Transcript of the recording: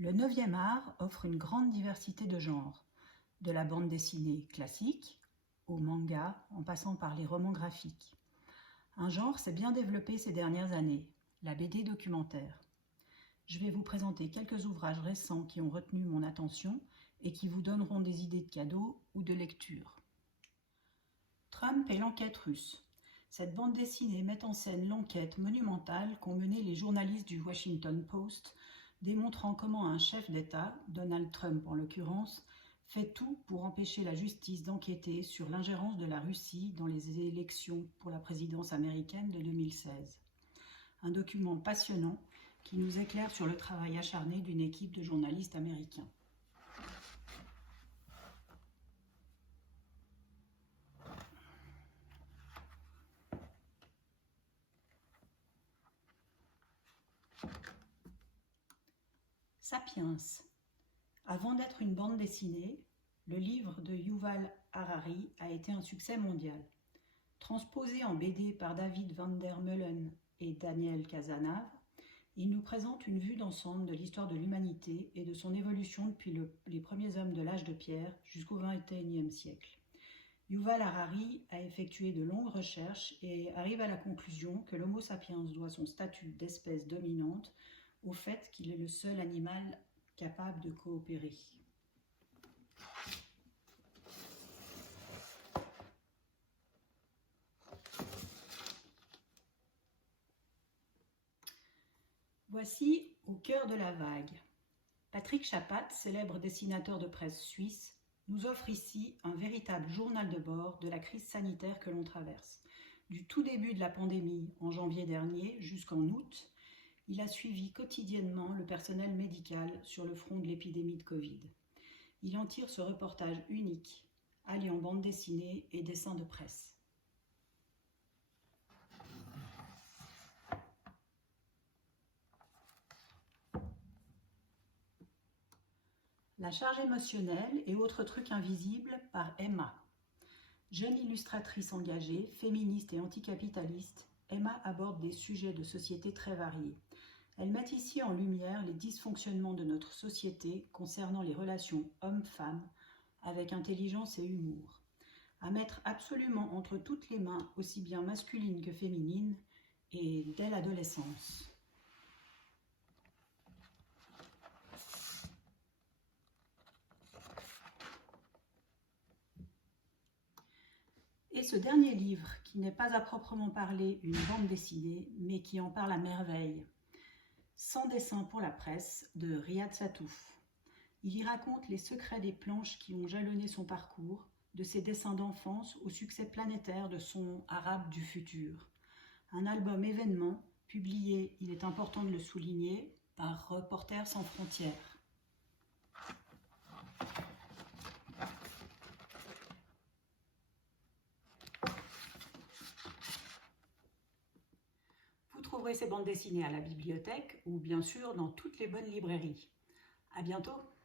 Le 9e art offre une grande diversité de genres, de la bande dessinée classique au manga en passant par les romans graphiques. Un genre s'est bien développé ces dernières années, la BD documentaire. Je vais vous présenter quelques ouvrages récents qui ont retenu mon attention et qui vous donneront des idées de cadeaux ou de lecture. Trump et l'enquête russe. Cette bande dessinée met en scène l'enquête monumentale qu'ont menée les journalistes du Washington Post, démontrant comment un chef d'État, Donald Trump en l'occurrence, fait tout pour empêcher la justice d'enquêter sur l'ingérence de la Russie dans les élections pour la présidence américaine de 2016. Un document passionnant qui nous éclaire sur le travail acharné d'une équipe de journalistes américains. Sapiens. Avant d'être une bande dessinée, le livre de Yuval Harari a été un succès mondial. Transposé en BD par David van der Meulen et Daniel Cazenave, il nous présente une vue d'ensemble de l'histoire de l'humanité et de son évolution depuis les premiers hommes de l'âge de pierre jusqu'au XXIe siècle. Yuval Harari a effectué de longues recherches et arrive à la conclusion que l'Homo sapiens doit son statut d'espèce dominante au fait qu'il est le seul animal capable de coopérer. Voici Au cœur de la vague. Patrick Chapat, célèbre dessinateur de presse suisse, nous offre ici un véritable journal de bord de la crise sanitaire que l'on traverse. Du tout début de la pandémie, en janvier dernier, jusqu'en août, il a suivi quotidiennement le personnel médical sur le front de l'épidémie de Covid. Il en tire ce reportage unique, alliant bande dessinée et dessin de presse. La charge émotionnelle et autres trucs invisibles par Emma. Jeune illustratrice engagée, féministe et anticapitaliste, Emma aborde des sujets de société très variés. Elle met ici en lumière les dysfonctionnements de notre société concernant les relations hommes-femmes avec intelligence et humour. À mettre absolument entre toutes les mains, aussi bien masculines que féminines, et dès l'adolescence. Et ce dernier livre, qui n'est pas à proprement parler une bande dessinée, mais qui en parle à merveille, Sans dessin pour la presse, de Riyad Sattouf. Il y raconte les secrets des planches qui ont jalonné son parcours, de ses dessins d'enfance au succès planétaire de son Arabe du futur. Un album événement, publié, il est important de le souligner, par Reporters sans frontières. Vous trouverez ces bandes dessinées à la bibliothèque ou bien sûr dans toutes les bonnes librairies. À bientôt!